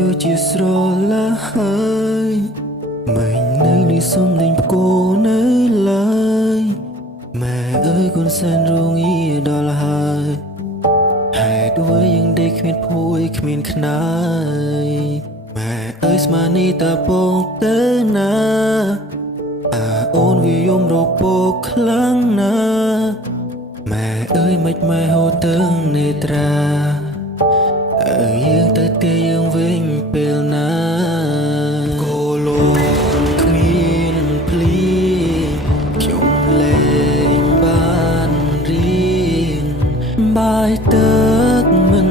ដូចជាស្រលាហើយមិននៅនេះសុំលេងផ្គរនៅឡើយម៉ែអើយគុណសែនរងាដល់ហើយហេតុអ្វីយើងដេកគ្មានភួយគ្មានខ្នាយម៉ែអើយស្មាននេះតាពងទៅណាអូនវាយំរពោកខ្លាំងណាស់ម៉ែអើយមិនម៉ែហូរទាំងនេត្រាយើងទៅទីយើងវិញពេលណាគោលោគ្មានភ្លៀងខ្ញុំលេងបានរៀងបាយទឹកមិន